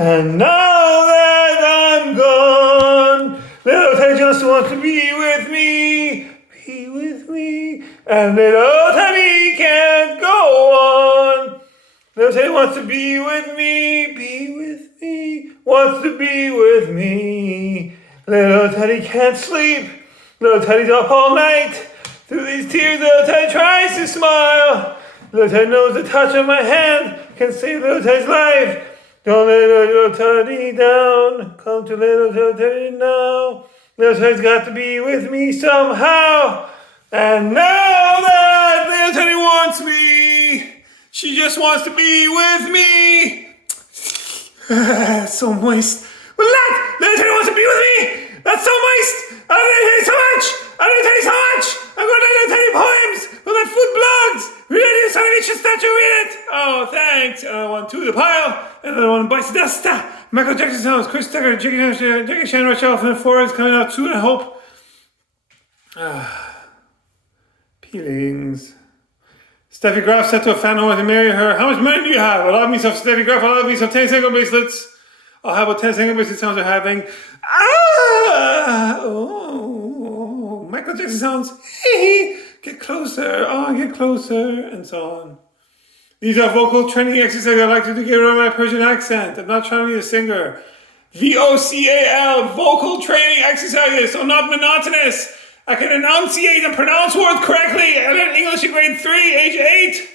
And now that I'm gone, little Teddy just wants to be with me. Be with me. And little Teddy can't go on. Little Teddy wants to be with me. Be with me. Wants to be with me. Little Teddy can't sleep. Little Teddy's up all night. Through these tears, little Teddy tries to smile. Little Teddy knows the touch of my hand can save little Teddy's life. Don't let little Teddy down. Come to little Teddy now. Little Teddy's got to be with me somehow. And now that little Teddy wants me, she just wants to be with me. So moist. Well, little Teddy wants to be with me. That's so moist. I love little Teddy so much. I love little Teddy so much. I'm going to write little Teddy poems for my food blogs. Really, somebody should start to read it. Oh, thanks. And I want two of the pile. And I want Bites Dasta. Michael Jackson sounds. Chris Tucker, Jackie Chan, Rachel from the Forest coming out soon, I hope. Peelings. Steffi Graf said to a fan who wanted to marry her, how much money do you have? I'll have me some Steffi Graf. I'll have me some 10-second bracelets. I'll have about 10-second bracelets sounds are having. Oh, Michael Jackson sounds. Hey, get closer. Oh, get closer, and so on. These are vocal training exercises I like to do to get around my Persian accent. I'm not trying to be a singer. VOCAL, vocal training exercises, so not monotonous. I can enunciate and pronounce words correctly. I learned English in grade 3, age 8.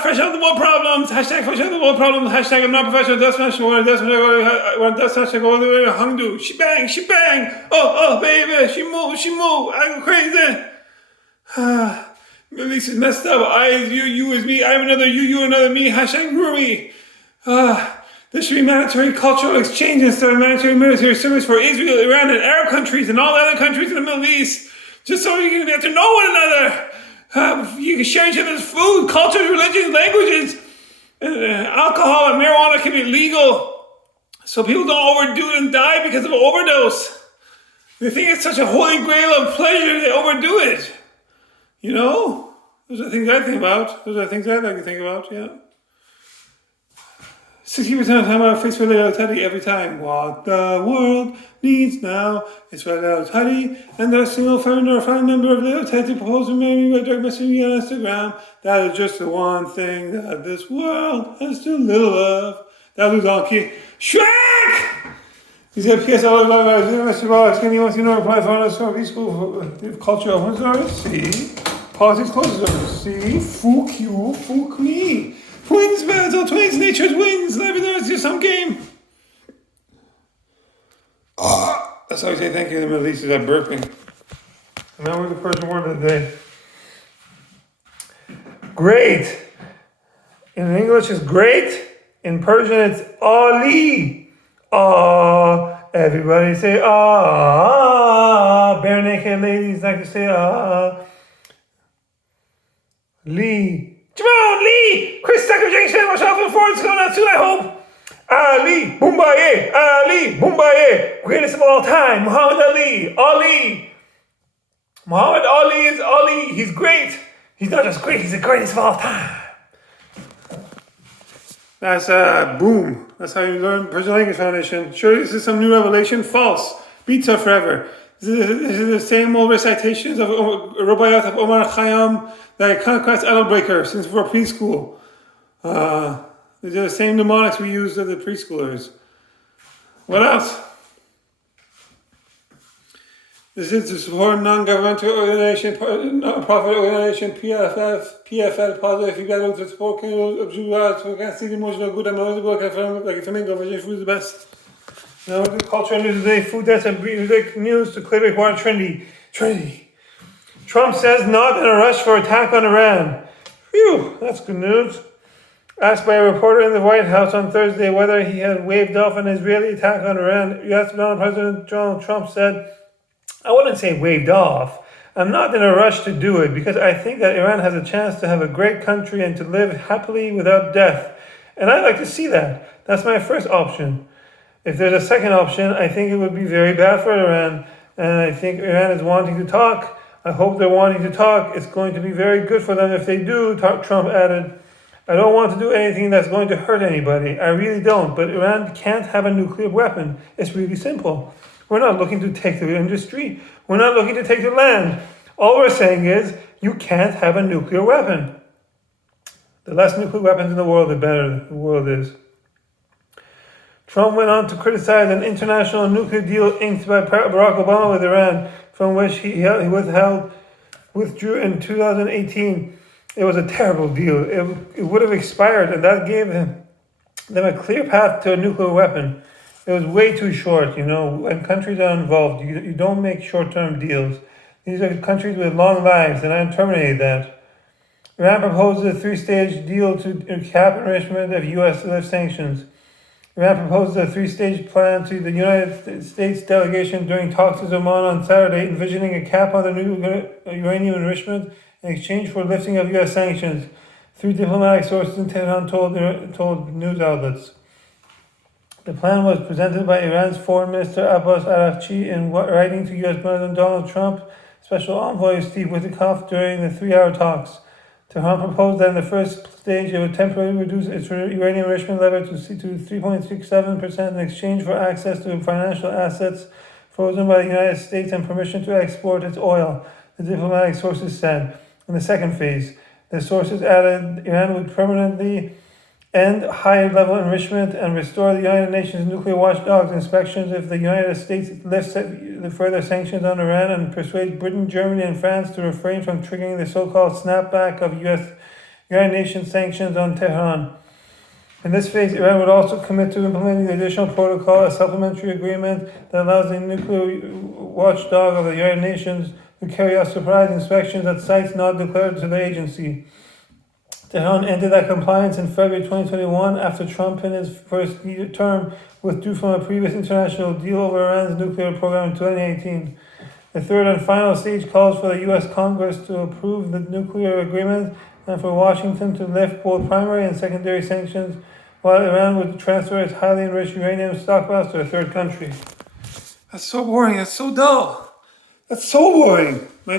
Fresh out the world problems. Hashtag fresh out the world problems. Hashtag I'm not professional. That's not sure. That's not sure. Go all the way to Hangdu. She bang. Oh, baby. She move. I go crazy. Release is messed up. I is you is me. I'm another you another me. Hashtag Rumi. There should be mandatory cultural exchange instead of mandatory military service for Israel, Iran, and Arab countries and all the other countries in the Middle East. Just so you can get to know one another. You can share each other's food, cultures, religions, languages. Alcohol and marijuana can be legal. So people don't overdo it and die because of an overdose. They think it's such a holy grail of pleasure, they overdo it. You know? Those are things I think about. Those are things I like to think about, yeah. 60% of the time I face with little Teddy every time. What the world needs now is for little Teddy and a single friend or family member of little Teddy to propose to marry me by direct messaging me on Instagram. That is just the one thing that this world has too little of. That was donkey. Shrek! He's got PS all over Mr. Box. Can you want to know reply for us for school culture of see? Politics closes. See? Fuck you, fuck me. Twins battle, twins, nature's wins. Let me know it's just some game. That's how we say thank you in the Middle East, is that burping. And now we're the Persian word of the day. Great. In English it's great. In Persian it's Ali. Everybody say bare naked ladies like to say Lee. Jamon Lee! Chris Tucker, Jake Shannon, myself, and Ford's going out soon, I hope. Ali, Boombaye. Greatest of all time, Muhammad Ali. Muhammad Ali is Ali. He's great. He's not just great, he's the greatest of all time. That's boom. That's how you learn Persian Language Foundation. Sure, this is some new revelation? False. Beats are forever. This is the same old recitations of Rubaiyat of Omar Khayyam that conquest idol breaker since we're preschool. These are the same mnemonics we used as the preschoolers. What else? This is to support non-governmental organization, non-profit organization, PFL, positive feedback to support can't see the emotional good and knowledgeable like flamingo, Virginia food is the best. Now the culture news today, food that's and music news to Clearway Water Trendy. Trump says not in a rush for attack on Iran. Phew, that's good news. Asked by a reporter in the White House on Thursday whether he had waved off an Israeli attack on Iran, U.S. President Donald Trump said, I wouldn't say waved off. I'm not in a rush to do it because I think that Iran has a chance to have a great country and to live happily without death. And I'd like to see that. That's my first option. If there's a second option, I think it would be very bad for Iran. And I think Iran is wanting to talk. I hope they're wanting to talk. It's going to be very good for them if they do, Trump added. I don't want to do anything that's going to hurt anybody. I really don't. But Iran can't have a nuclear weapon. It's really simple. We're not looking to take the industry. We're not looking to take the land. All we're saying is you can't have a nuclear weapon. The less nuclear weapons in the world, the better the world is. Trump went on to criticize an international nuclear deal inked by Barack Obama with Iran, from which he withdrew in 2018. It was a terrible deal. It would have expired, and that gave them a clear path to a nuclear weapon. It was way too short, when countries are involved. You don't make short-term deals. These are countries with long lives, and I terminated that. Iran proposed a three-stage deal to cap enrichment of U.S. sanctions. Iran proposed a three-stage plan to the United States delegation during talks with Oman on Saturday, envisioning a cap on the new uranium enrichment in exchange for lifting of U.S. sanctions. 3 diplomatic sources in Tehran told news outlets. The plan was presented by Iran's Foreign Minister Abbas Araghchi in writing to U.S. President Donald Trump, Special Envoy Steve Witkoff during the 3-hour talks. Tehran proposed that in the first stage it would temporarily reduce its uranium enrichment level to 3.67% in exchange for access to financial assets frozen by the United States and permission to export its oil, the diplomatic sources said. In the second phase, the sources added Iran would permanently end high-level enrichment and restore the United Nations nuclear watchdog's inspections if the United States lifts the further sanctions on Iran and persuades Britain, Germany, and France to refrain from triggering the so-called snapback of United Nations sanctions on Tehran. In this phase, Iran would also commit to implementing the additional protocol, a supplementary agreement that allows the nuclear watchdog of the United Nations to carry out surprise inspections at sites not declared to the agency. Tehran ended that compliance in February 2021 after Trump in his first term withdrew from a previous international deal over Iran's nuclear program in 2018. The third and final stage calls for the U.S. Congress to approve the nuclear agreement and for Washington to lift both primary and secondary sanctions, while Iran would transfer its highly enriched uranium stockpiles to a third country. That's so boring. That's so dull. That's so boring. My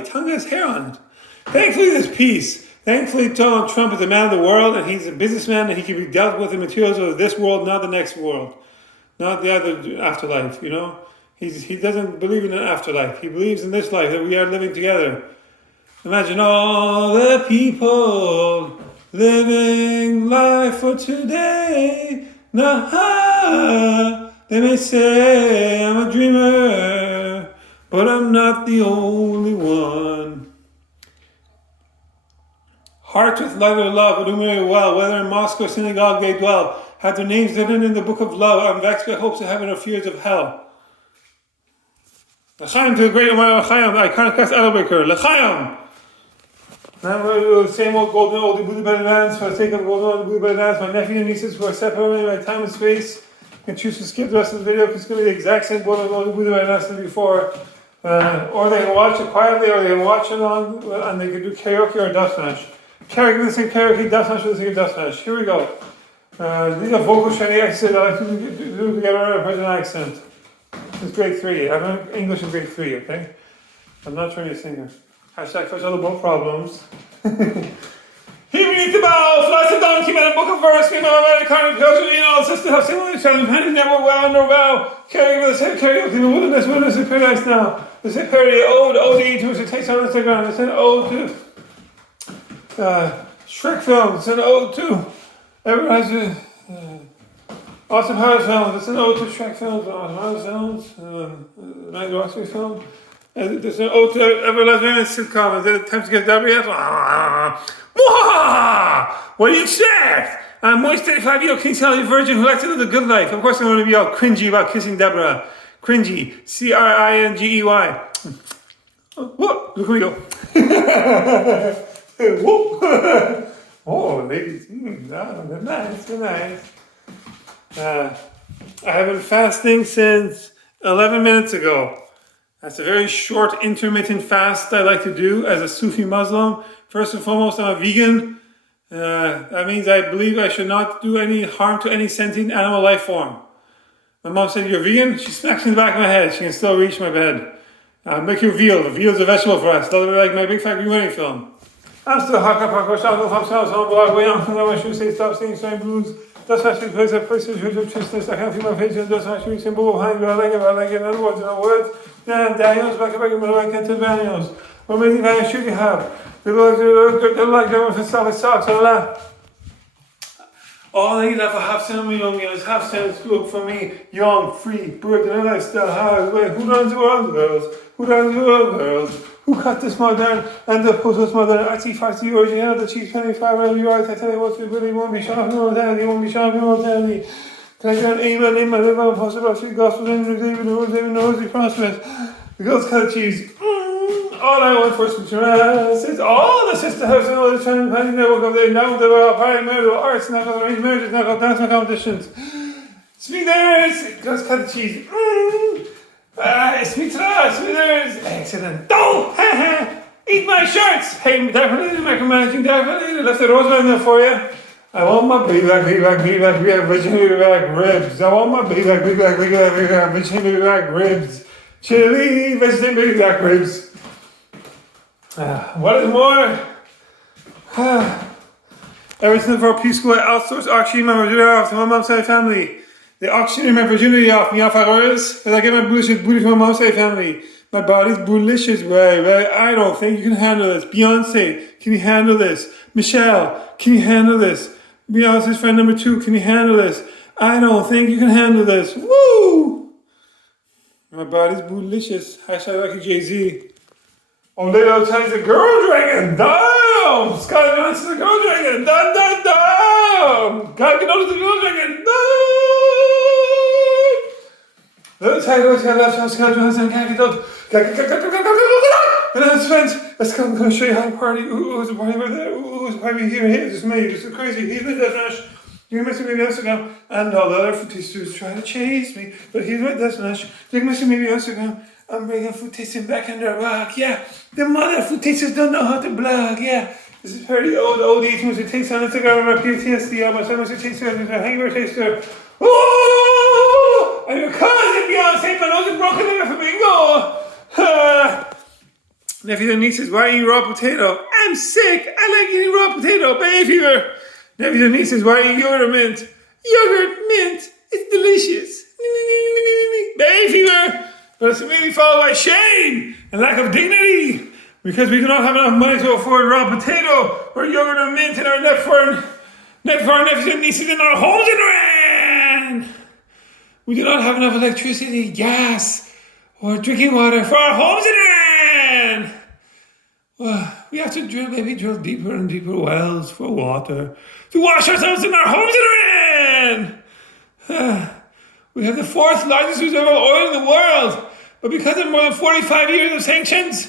tongue has hair on it. Thankfully, there's peace. Thankfully, Donald Trump is a man of the world, and he's a businessman, and he can be dealt with the materials of this world, not the next world, not the other afterlife. He doesn't believe in an afterlife. He believes in this life that we are living together. Imagine all the people living life for today. Nah, they may say I'm a dreamer, but I'm not the only one. Hearts with light of love, illuminate well, whether in mosque or synagogue they dwell, have their names written in the book of love, I'm vexed by hopes of heaven or fears of hell. L'chaim to the great Omar L'chaim, the iconic class Elbeker, L'chaim! Now we're going to do the same old golden oldie booty better dance for the sake of golden oldie booty better dance. My nephew and nieces who are separated by time and space can choose to skip the rest of the video because it's going to be the exact same golden oldie booty better dance as before. Or they can watch it quietly, or they can watch it on, and they can do karaoke or dust match. Karaoke, dust match, let's sing dust match. Here we go. These are vocal training exercises I like to do to get a Persian accent. This is grade 3. I'm in English in grade 3, okay? I'm not trying to sing here. Hashtag first other boat problems. He reads the bow, flies the donkey by the book of verse, female about the kind of culture, all sisters have similar each other, panties never well under vow. Karaoke in the wilderness is paradise now. This is parody, ode to which it takes on Instagram. It's an ode to Shrek films. It's an ode to everyone has a Awesome House films. It's an ode to Shrek films, Awesome House films, Night Roxbury film. There's an ode to every lesbian sitcom. Is it time to get W yet? What do you expect? I'm moist 35-year-old King Sally virgin who likes to live the good life. Of course I'm going to be all cringy about kissing Deborah. Cringy. Cringey. Whoop! Look where we go. Whoop! Oh, ladies. They're nice. They're nice. I have been fasting since 11 minutes ago. That's a very short intermittent fast I like to do as a Sufi Muslim. First and foremost, I'm a vegan. That means I believe I should not do any harm to any sentient animal life form. My mom said, "You're vegan?" She smacks me in the back of my head. She can still reach my bed. I'll make you veal. The veal is a vegetable for us. That'll be like my Big Fat Greenie film. I'm still hot up, I'm still on board, way on, I should say stop singing same blues. That's actually place of trishness. I can't feel my face, and that's actually simple behind me. I like it. In other words, yeah, Daniels, back, I can't tell Daniels. What many Daniels should you have? They like them if it's socks, all that. All I need for half cent of me young is half cent look for me, young, free, birth and a lifestyle hard way. Who runs the world, girls? Who runs the world, girls? Who cut this modern and the post modern artsy fartsy original, the cheap penny five you right, I tell you what we really won't be shocked, no tell you won't be shocked, no tell you. Can I get an amen, live on possible gospel in David knows he prosperous. The girls cut cheese. All I want for success is all the sister house and all the Chinese penny network of the now there are high marital arts, now got arranged marriages, now got dancing competitions. Sweeteners, girls cut the cheese. Sweeteners, excellent. Don't eat my shirts. Hey, definitely micromanaging, definitely. Left the rosebud in there for you. I want my baby back, vegetable ribs. I want my baby back, vegetable ribs. Chili, vegetable ribs. What is more? Everything for a peace school, I outsourced auctioning my virginity off to my mom's side family. They auctioned my virginity off me off hours, but I get my bullshit booty from my mom's side family. My body's delicious, right? I don't think you can handle this. Beyonce, can you handle this? Michelle, can you handle this? Beyonce's friend number 2, can you handle this? I don't think you can handle this. Woo! My body's delicious. Hashtag lucky Jay-Z. Oh, little time's a girl dragon. Damn! Scott Johnson's a girl dragon. Damn! God can notice the girl dragon. Damn! Little time, Scott Johnson can't get out. And that's friends. Let's go. I'm going to show you how to party. Ooh, it's a party right there. Ooh, it's a party here. Hey, this is me. This is crazy. He's my death you're missing me Instagram. And all the other food tasters trying to chase me. But he's my death you're missing me Instagram. I'm bringing food tasting back in their rock, yeah. The mother food tasters don't know how to blog, yeah. This is very old eating music taste on Instagram about PTSD. I'm a music taster, I'm a hangover taster. Ooh! And your cousin Beyonce, my nose is broken in for bingo. Nephews and nieces, why eat raw potato? I'm sick. I like eating raw potato. Baby fever. Nephews and nieces, why eat yogurt mint? Yogurt mint. It's delicious. Baby fever. But it's immediately followed by shame and lack of dignity because we do not have enough money to afford raw potato or yogurt or mint in our net for our nephews and nieces in our homes in Iran. We do not have enough electricity, gas, or drinking water for our homes in Iran. Well, we have to drill deeper and deeper wells for water to wash ourselves in our homes in Iran. We have the 4th largest reserve of oil in the world, but because of more than 45 years of sanctions,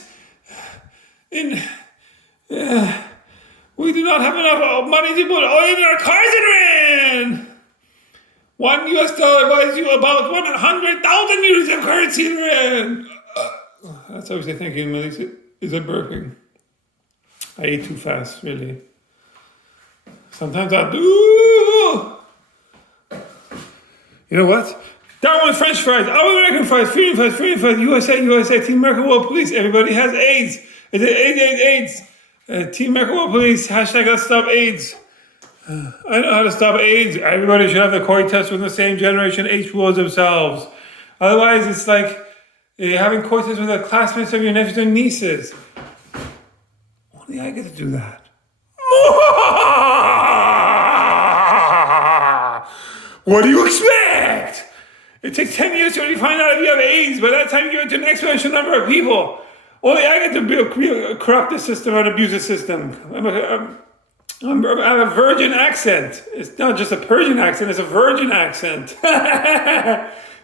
we do not have enough money to put oil in our cars in Iran. $1 buys you about 100,000 euros of currency in Iran. That's how we say thank you, Melissa. Is it burping? I ate too fast, really. Sometimes I do. You know what? Darwin French fries, all American fries, freedom fries, USA, Team America World Police. Everybody has AIDS. Is it AIDS? Team America World Police, hashtag let's stop AIDS. I know how to stop AIDS. Everybody should have the COI test with the same generation H2Os themselves. Otherwise, it's like having COI tests with the classmates of your nephews and nieces. Only I get to do that. What do you expect? It takes 10 years to really find out if you have AIDS. By that time, you get to an exponential number of people. Only I get to corrupt the system and abuse the system. I have a virgin accent. It's not just a Persian accent, it's a virgin accent.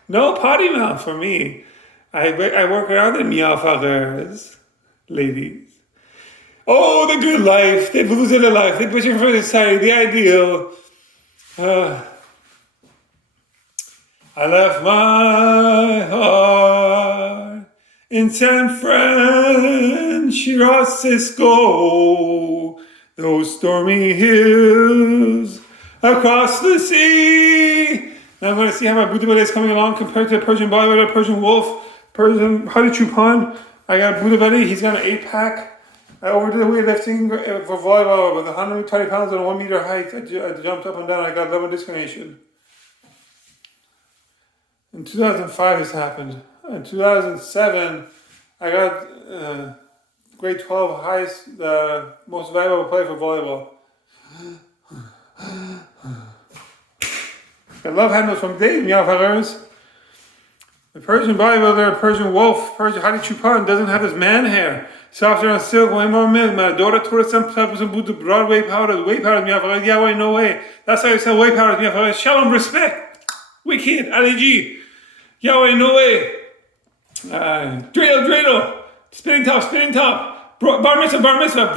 No potty mouth for me. I work around the meow fuckers, ladies. Oh, they do life. They lose their life. They push it for society, the ideal. I left my heart in San Francisco, those stormy hills across the sea. Now I'm going to see how my Buddha belly is coming along compared to a Persian boy with a Persian wolf, Persian honey chupon. I got Buddha belly. He's got an 8-pack. I overdid the weightlifting for volleyball with 120 pounds on a 1 meter height. I jumped up and down. I got level discrimination. In 2005, this happened. In 2007, I got grade 12 highest, most valuable player for volleyball. I love handles from Dave Miafarers. The Persian bodybuilder, Persian wolf, Persian Hadi Chupan doesn't have this man hair. Softer on silk, way more milk. My daughter told us some types of broad whey powders. Whey powders, Miafarers. Yeah, wait, no way. That's how you sell whey powders, Miafarers. Shalom, respect. Wicked, allergy. Yahweh, no way. Dreidel. Spinning top. Bar mitzvah, bro mitzvah.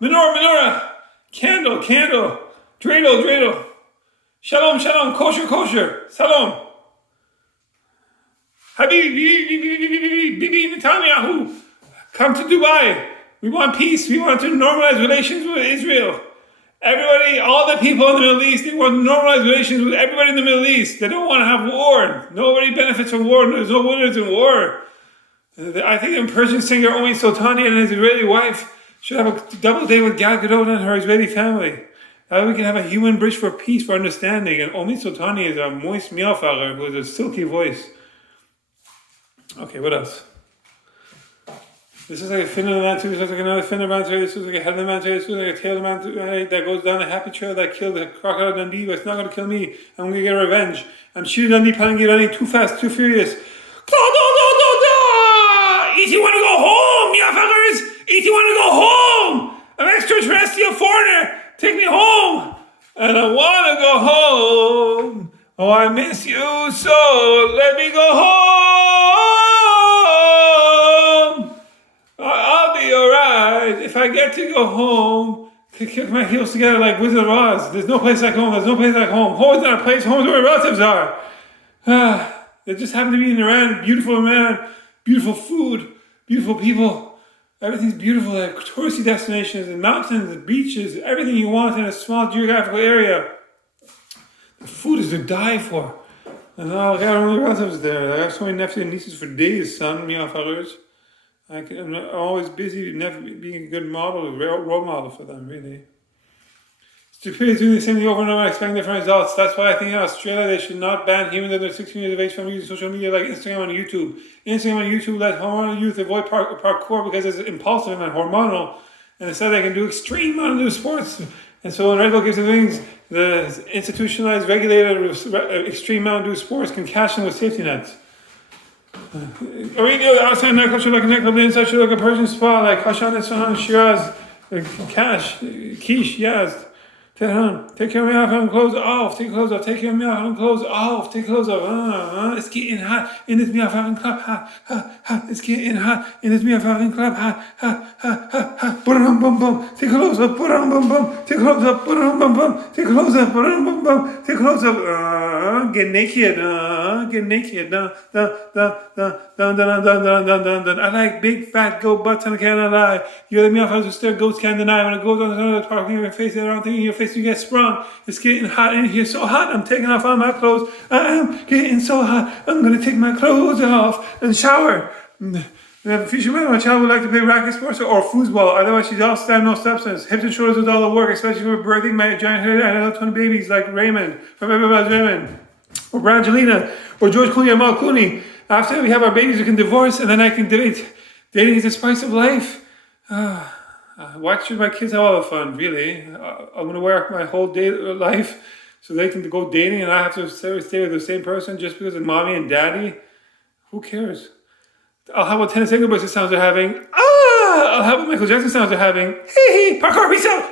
Menorah. Candle. Dreidel. Shalom, kosher. Salom. Habibi, Bibi Netanyahu. Come to Dubai. We want peace. We want to normalize relations with Israel. Everybody, all the people in the Middle East, they want to normalize relations with everybody in the Middle East. They don't want to have war. Nobody benefits from war. There's no winners in war. I think the Persian singer Omi Sultani and his Israeli wife should have a double date with Gal Gadot and her Israeli family. That we can have a human bridge for peace, for understanding. And Omi Sultani is a moist miafarer who has a silky voice. Okay, what else? This is like a fin of the man too. This looks like another fin of the man too. This looks like a head of the man too. This looks like a tail of the man too. That goes down the happy trail that killed the crocodile Dundee, but it's not going to kill me. I'm going to get revenge. I'm shooting Dundee, Palangi, running too fast, too furious. E.T. want to go home, yeah, fuckers. E.T. want to go home. I'm extraterrestrial foreigner. Take me home. And I want to go home. Oh, I miss you so. Let me go home. I'll be alright. If I get to go home, kick my heels together like Wizard of Oz. There's no place like home. Home is not a place. Home is where my relatives are. They just happen to be in Iran. Beautiful food. Beautiful people. Everything's beautiful. Like touristy destinations and mountains and beaches. Everything you want in a small geographical area. The food is to die for. And I got only relatives there. I have so many nephews and nieces for days, son. I'm always busy being a good model, a role model for them, really. Stupidity doing the same thing over and over, expecting different results. That's why I think in Australia they should not ban humans under 16 years of age from using social media like Instagram and YouTube. Instagram and YouTube let hormonal youth avoid parkour because it's impulsive and hormonal. And instead they can do extreme amount of sports. And so when Red Bull gives the wings, the institutionalized, regulated, extreme Mountain Dew sports can cash in with safety nets. Already the outside neck should look a neck, the inside should look a Persian spa like Hashan and Sahan, Shiraz, Quiche, Yazd, Tehran. Take your off and clothes off. Take clothes off. Take your and clothes off. Take clothes off. It's getting hot in this Miafarin club. Ha. It's getting hot in this Miafarin club. Ha. Put it on bum bum. Take clothes up. Put it on bum bum. Take clothes up. Put it on bum bum. Take clothes up. Put it on bum bum. Take clothes up. Get naked. Get naked. Dun. I like big fat goat butts and I cannot lie. You let me off as a goats can't deny. When it goes on the park in your face, I don't think in your face you get sprung. It's getting hot in here, so hot. I'm taking off all my clothes. I am getting so hot. I'm gonna take my clothes off and shower. The future man, my child would like to play racket sports or foosball. Otherwise, she's all stand, no substance. Hips and shoulders with all the work, especially for birthing my giant head. I love 20 babies like Raymond from Everybody's Raymond, or Brangelina, or George Clooney or Mal Clooney. After we have our babies, we can divorce, and then I can date. Dating is the spice of life. Why should my kids have all the fun, really? I'm going to work my whole life so they can go dating and I have to stay with the same person just because of mommy and daddy? Who cares? I'll have what Tennessee Engelbert sounds they're having. I'll have what Michael Jackson sounds they're having. Hey, parkour, peace out.